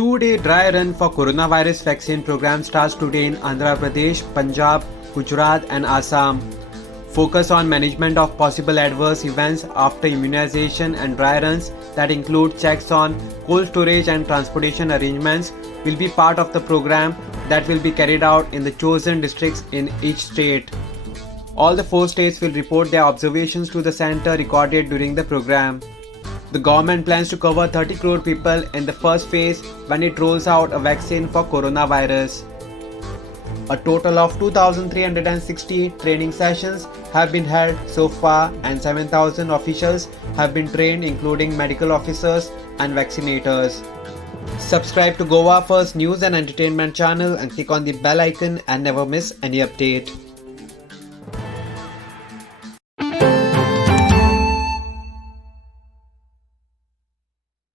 2-day dry run for coronavirus vaccine program starts today in Andhra Pradesh, Punjab, Gujarat and Assam. Focus on management of possible adverse events after immunization and dry runs that include checks on cold storage and transportation arrangements will be part of the program that will be carried out in the chosen districts in each state. All the 4 states will report their observations to the center recorded during the program. The government plans to cover 30 crore people in the first phase when it rolls out a vaccine for coronavirus. A total of 2,360 training sessions have been held so far and 7,000 officials have been trained, including medical officers and vaccinators. Subscribe to Goa First News and Entertainment channel and click on the bell icon and never miss any update.